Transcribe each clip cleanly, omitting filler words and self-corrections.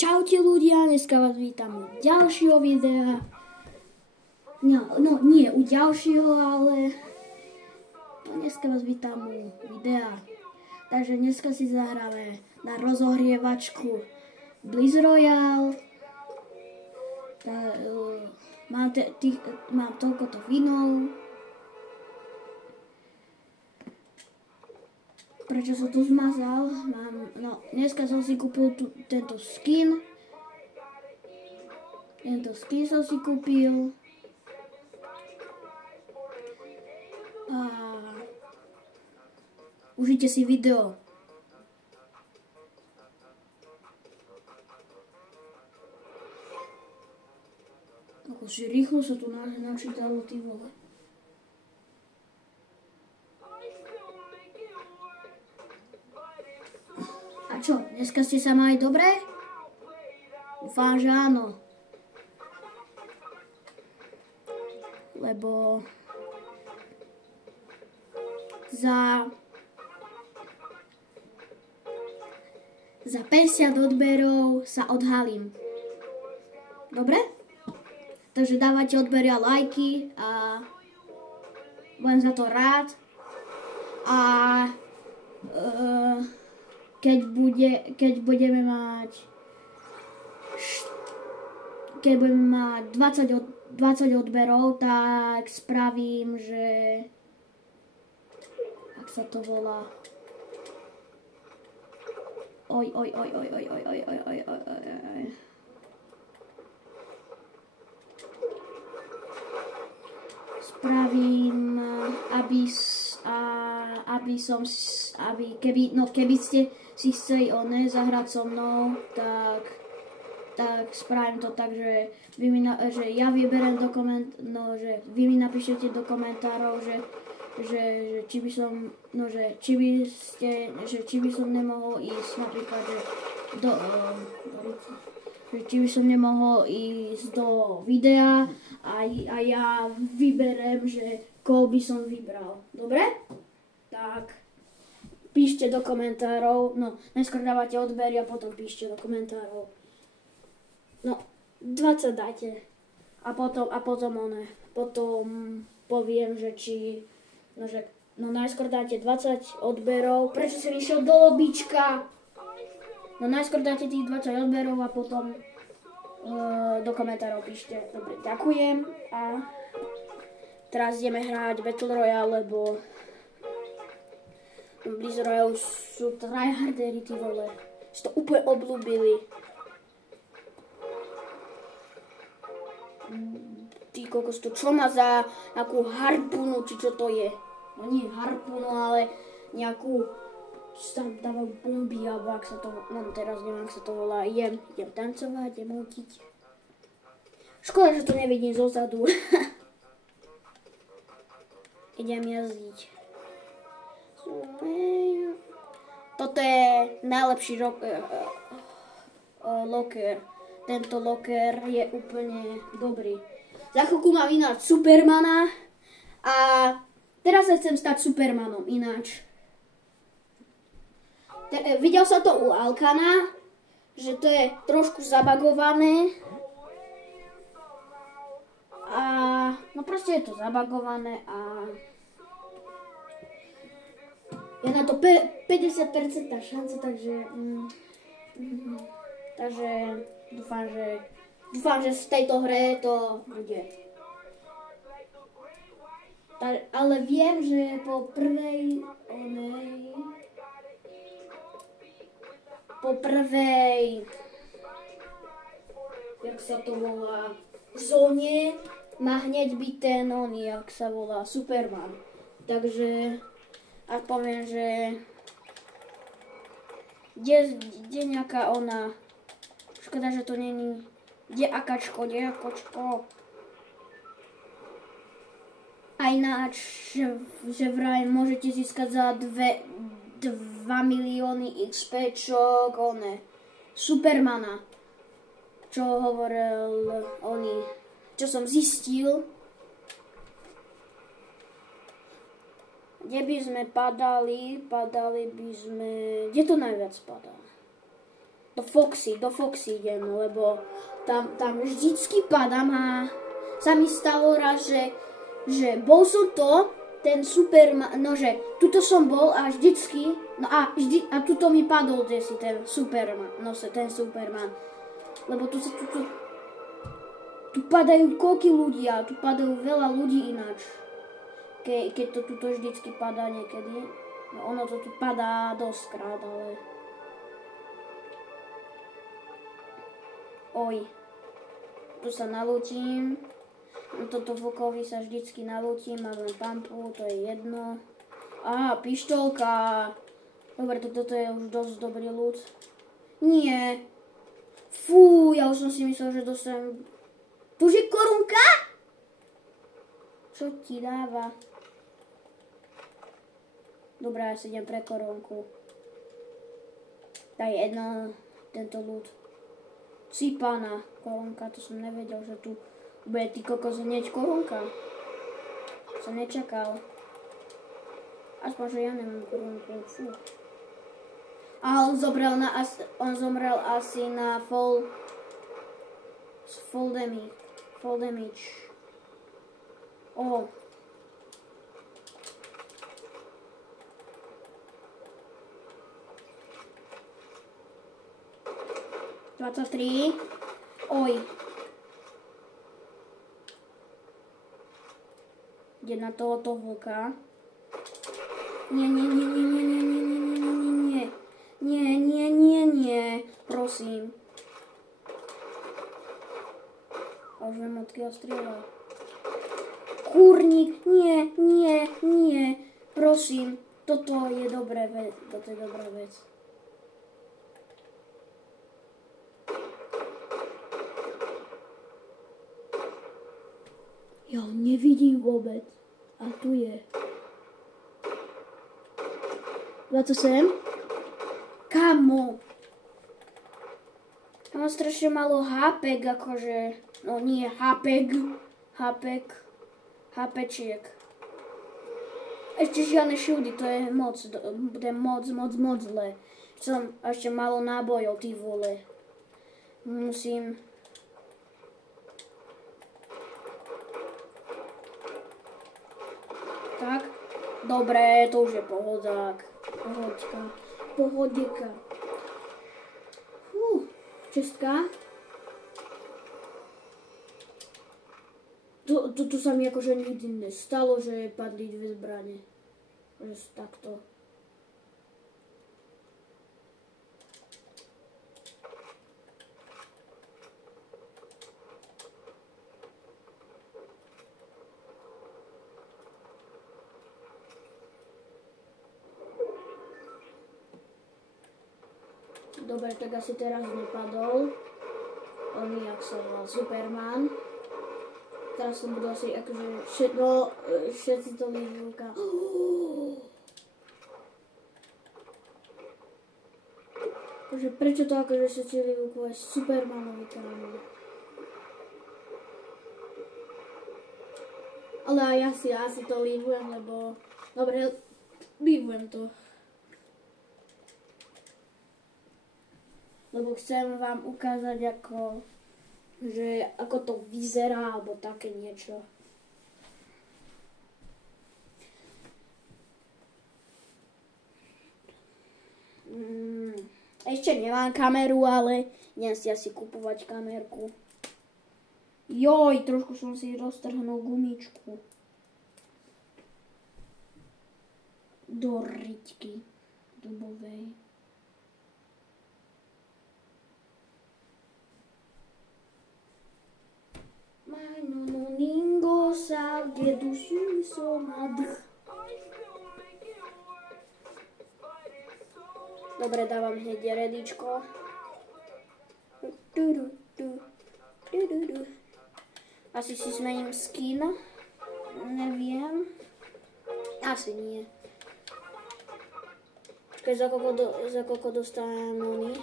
Čaute ľudia, dneska vás vítam u ďalšieho videa. No nie u ďalšieho, ale dneska vás vítam u videa. Takže dneska si zahráme na rozohrievačku Blizz Royale. Mám toľkoto vinov. Prečo som to zmazal? Dneska som si kúpil tento skin. Tento skin som si kúpil. A užite si video. Akože rýchlo sa tu načítalo, ty vole. A čo, dneska ste sa mali dobre? Dúfam, že áno. Lebo za 50 odberov sa odhalím. Dobre? Takže dávajte odbery a lajky a budem za to rád. A keď budeme mať 20 odberov, tak spravím, že ak sa to volá spravím, keby ste si chceli zahrať so mnou, tak spravím to tak, že ja vyberiem že vy mi napíšete do komentárov, že či by som nemohol ísť napríklad, či by som nemohol ísť do videa a ja vyberiem, že koho by som vybral. Dobre? Tak píšte do komentárov, najskôr dávate odbery a potom píšte do komentárov. 20 dajte. A potom poviem, že či, najskôr dáte 20 odberov. Prečo som išiel do lobíčka? Najskôr dáte tých 20 odberov a potom do komentárov píšte. Dobre, ďakujem. A teraz ideme hrať Battle Royale, lebo Blizz Royale sú tryhardery, ty vole. Si to úplne obľúbili. Ty kokos, to čo má za nejakú harpunu, či čo to je? No nie harpunu, ale nejakú, čo tam dávajú bomby, alebo ak sa to, teraz neviem, ak sa to volá. Idem tancovať, idem hotiť. Škoda, že to nevidím zozadu. Idem jazdiť. Toto je najlepší locker. Tento locker je úplne dobrý. Za chvíľku mám ináč Supermana a teraz sa chcem stať Supermanom ináč. Videl som to u Alkana, že to je trošku zabagované. A proste je to zabagované a je na to 50% šanca, takže dúfam, že z tejto hre to bude. Ale viem, že po prvej jak sa to volá, zóne má hneď byť ten jak sa volá, Superman. Takže ak poviem, že kde nejaká škoda, že to není, kde akačko. A ináč, že vraj môžete získať za 2 milióny XPčok, Supermana, čo hovoril čo som zistil. Kde by sme padali by sme, kde to najviac padá? do Foxy idem, lebo tam vždycky padám a sa mi stalo raz, že bol som ten Superman, no že tuto som bol a vždycky, no a tuto mi padol desi ten Superman, lebo tu padajú koľky ľudia, tu padajú veľa ľudí ináč. Keď to tuto vždycky padá niekedy. No ono to tu padá dosť krát, ale... Oj. Tu sa nalútim. Toto vlkovi sa vždycky nalútim, mám len pampu, to je jedno. Á, pištolka. Dobre, toto je už dosť dobrý ľud. Nie. Fú, ja už som si myslel, že dostanem... Tuž je korunka? Čo ti dáva? Dobrá, ja si idem pre korunku. Daj jedno, tento ľud. Cipana korunka, to som nevedel, že tu bude ty kokos hneď korunka. Som nečakal. Aspoň, že ja nemám korunku, fú. A on zomrel asi na full damage. O. $23. Oj. Ide na tohoto vlka. Nie. Prosím. A už viem, odkiaľ strieľa. Kurník, nie. Prosím, toto je dobrá vec. Ja ho nevidím vôbec. A tu je. 27. Kamo. Mám strašne malo hápek, akože... No nie, hápečiek. Ešte žiadne šieldy, to je moc zle. Som ešte malo nábojov, ty vole. Musím... Tak. Dobre, to už je pohodák. Pohodeka. Čestka. Tu sa mi akože nikdy nestalo, že padli dve zbrane. Že takto. Dobre, tak asi teraz nepadol. On jak sa volal Superman. Teraz som budú asi akože všetci to vyvúka. Takže prečo to akože všetci vyvúkuje Supermanovi kámo? Ale aj ja si to líbujem, lebo... Dobre, líbujem to. Lebo chcem vám ukázať, ako to vyzerá, alebo také niečo. Ešte nemám kameru, ale idem si asi kupovať kamerku. Joj, trošku som si roztrhnul gumičku. Do riťky dubovej. Majno ningo sa gedu suso madh. Dobre, dávam hneď redičko. Asi si zmením skin. Neviem. Asi nie. Počkaj, za koľko dostávam oni.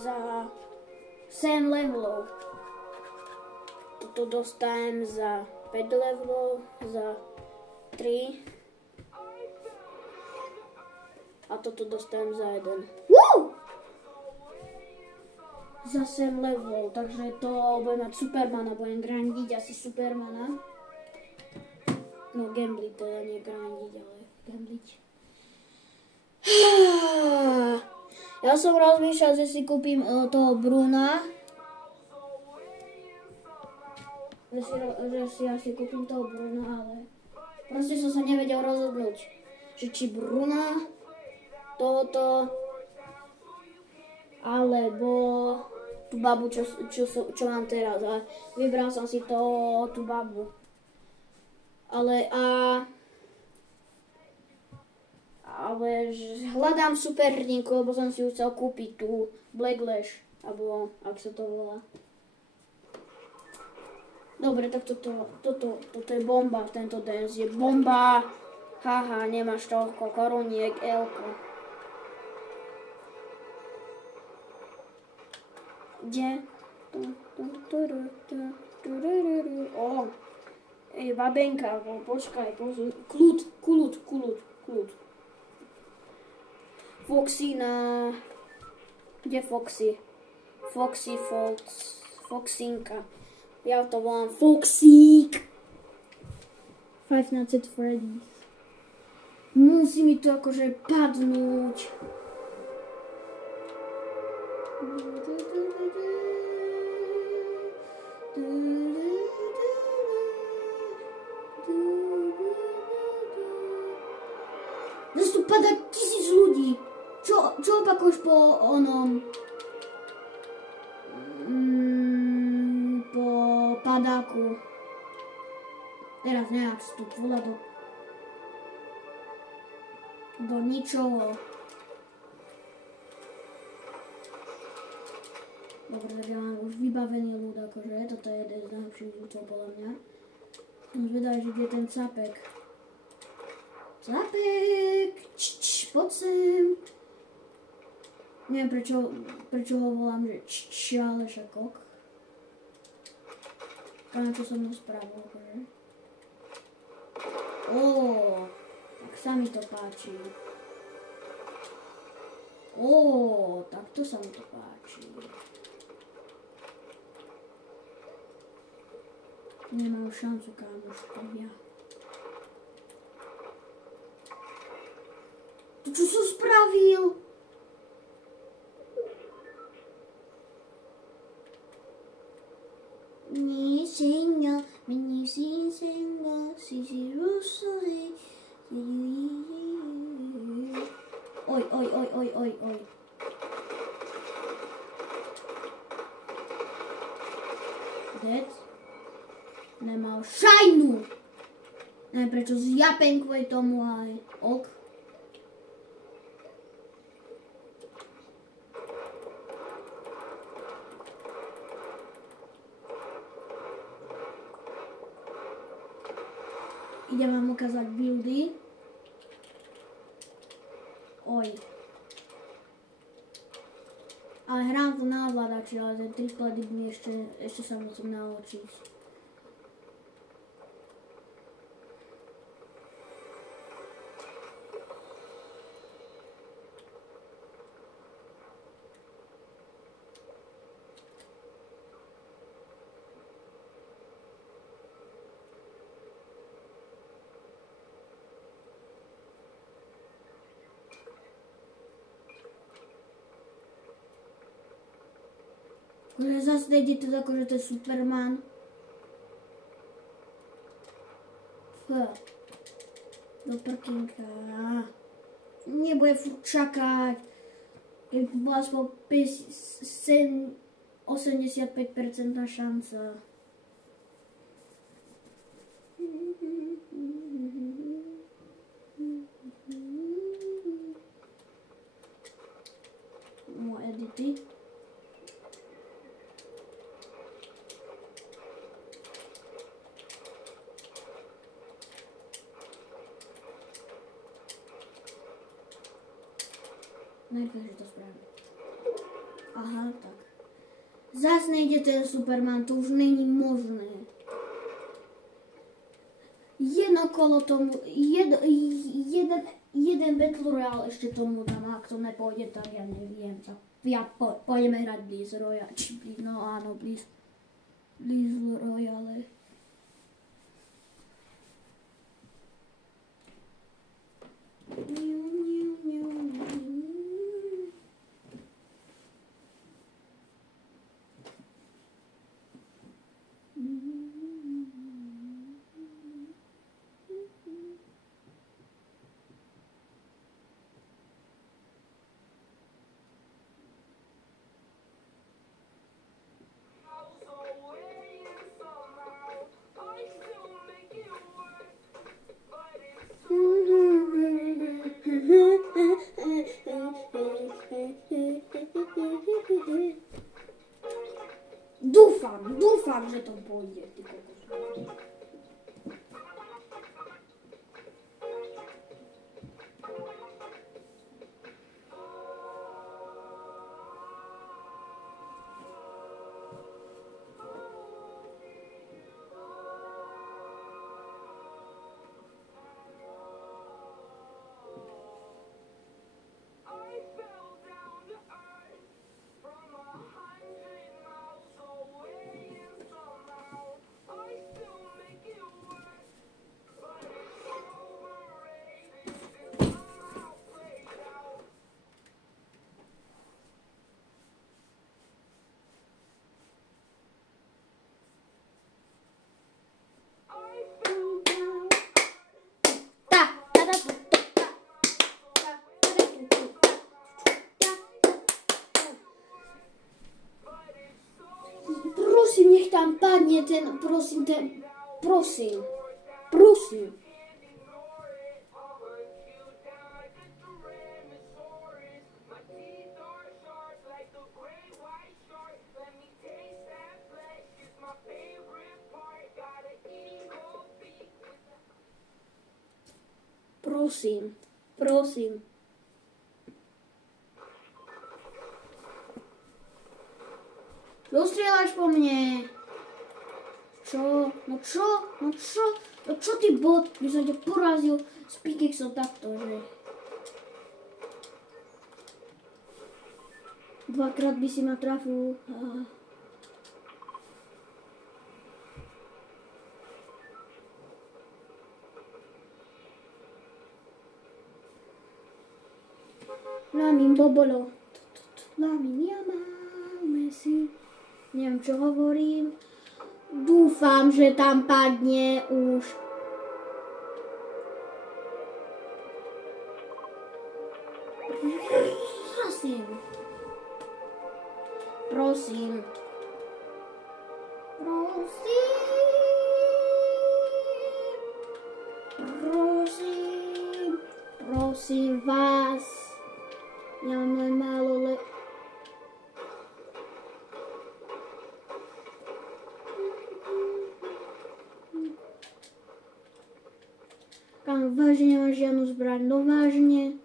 Za 7 levelov. Toto dostajem za 5 levelov, za 3. a toto dostanem za 1. Woo! Za 7 level, takže to budem mať Supermana, budem grindiť asi Supermana. No gambliť, teda nie grindiť, ale gambliť. Ja som rozmýšľal, že si kúpim toho Bruna. Že si asi kúpim toho Bruna, ale proste som sa nevedel rozhodnúť, že či Bruna, tohoto, alebo tú babu, čo mám teraz. A vybral som si tú babu. Ale hľadám superhrninku, lebo som si chcel kúpiť tú Blacklash, alebo ak sa to volá. Dobre, tak toto je bomba, tento dance je bomba. Haha, nemáš toľko koruniek, Elko. Kde? O, babenka, počkaj, kľud. Foxina. Kde Foxy? Foxinka. Ja to volám Foxík. Five Nights at Freddy's. Musí mi to akože padnúť. Zase tu padá 1000 ľudí. Čo opakuješ po onom? Po padáku. Teraz nejak vstup, volá do ničoho. Dobre, takže mám už vybavený ľud, akože toto je jeden z najlepších ľudcov podľa mňa. Som zvedavý, že kde je ten Capek. Capek! Poď sem. Neviem prečo ho volám, že ale šakok. Káme, čo som mu spravil, akože. Tak sa mi to páči. Takto sa mi to páči. Nemám šancu, kámoško, ja. To čo som spravil? Oj. Dead? Nemal šajnu! Neviem prečo zjapem kvôli tomu aj ok. Idem vám ukázať buildy. Oj. Ale hrám tu na ovládači, ale ten triple dip mi ešte sa musím naučiť. Zase nejde teda akože to je Superman. Do prkínka. Nebude furt čakať. Keď bola aspoň 85% šanca. Moje edity. Najprv, že to spravím. Aha, tak. Zas nejde ten Superman, to už není možné. Jedno kolo tomu, jeden jeden Battle Royale ešte tomu dám, ak to nepôjde, tak ja neviem. Tak pôjdeme hrať Blizz Royale, no áno, Blizz Royale. Dúfam, že to pôjde. Prosím, nech tam padne prosím. Prosím. Dostrieľaš po mne. Čo? No čo ty bot? By som ťa porazil s pickaxom takto, že? Dvakrát by si ma trafil. Lámin bobolo. Lámin jamáme si. Neviem, čo hovorím. Dúfam, že tam padne už. Prosím. Prosím vás. Ja mám len málo vážne nemám žiadnu zbraň. No vážne.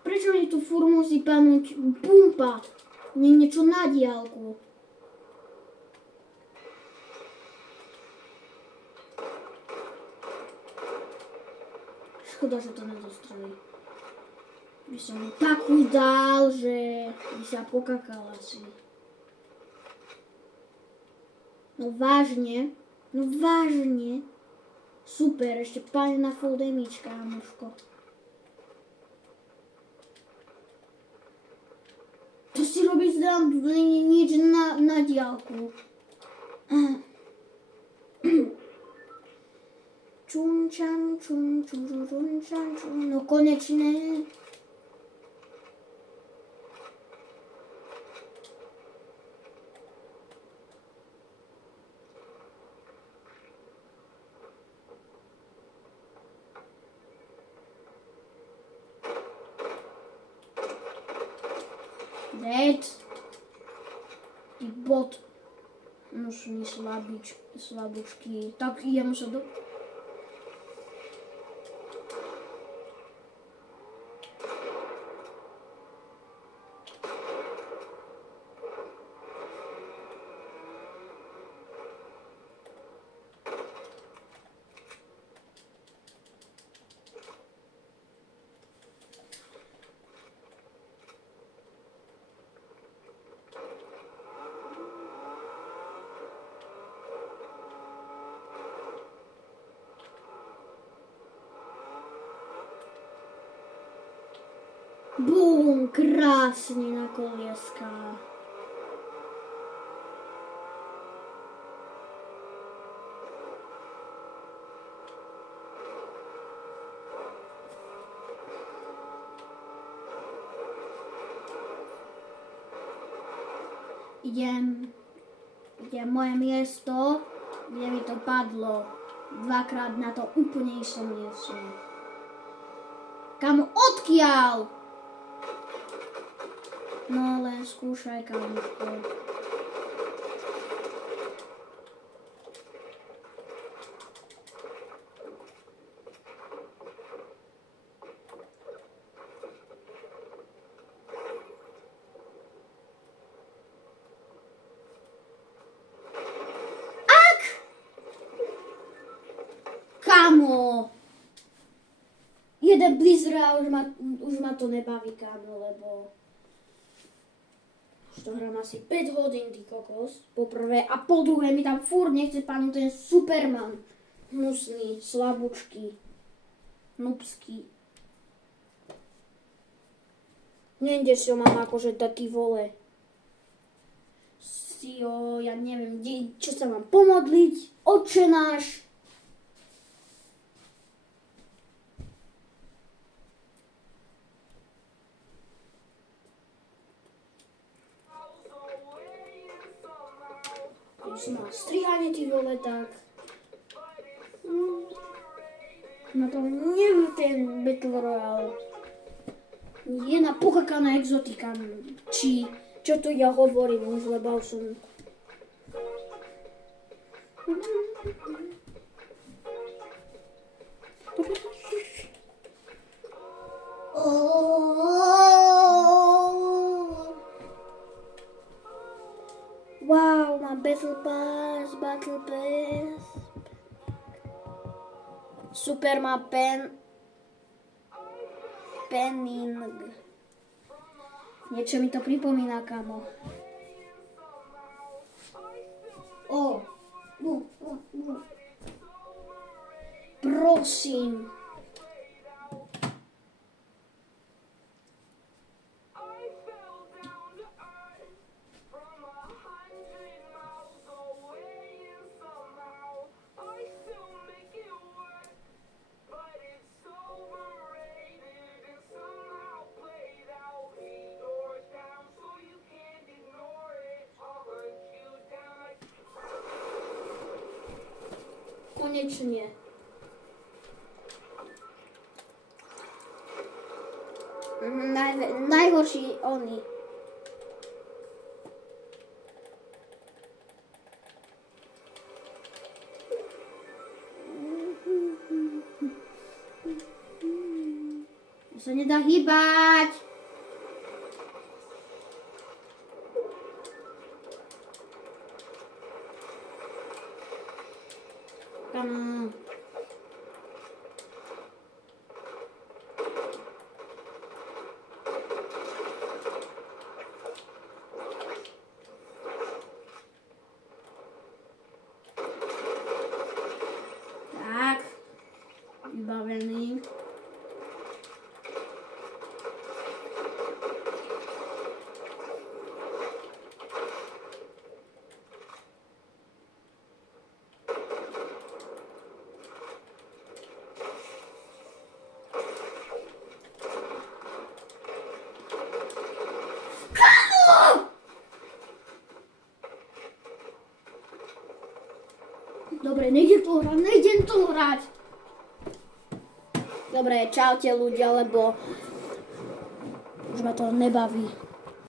Prečo mi tu furt musí padnúť pumpa? Niečo na diaľku. Škoda, že to nezostrelí. By som mu takú dal, že by sa pokakal asi. No vážne. Super, ešte páne na full damage, kámoško. To si robíš tam nič na diaľku. Čun. No konečne. Dead. Ty bot. No sú mi slabučky. Tak idem sa do... Bum, krásne na kolieska. Idem moje miesto, kde mi to padlo. Dvakrát na to úplne istom mieste. Kamo, odkiaľ? No len skúšaj, kamoško. Kamo! Jeden blizzard a už ma to nebaví, kamo, lebo už to hrám asi 5 hodín, ty kokos, po prvé, a po druhé mi tam furt nechce padnúť ten Superman. Hnusný, slabúčky, nubský. Niekde si ho mám akože taký vole. Ja neviem, čo sa mám pomodliť, Otče náš. Už má strihanie, ty vole, tak. Na to neviem ten Battle Royale. Jedna pokakaná exotika. Či čo tu ja hovorím, už lebo som... Wow, mám Battle Pass. Super má penning. Niečo mi to pripomína, kamo. Prosím. Konečne. Najhorší oni. To sa nedá hýbať. Come on. Tak. Vybavený. Dobre, nejdem to hrať. Dobre, čaute ľudia, lebo už ma to nebaví.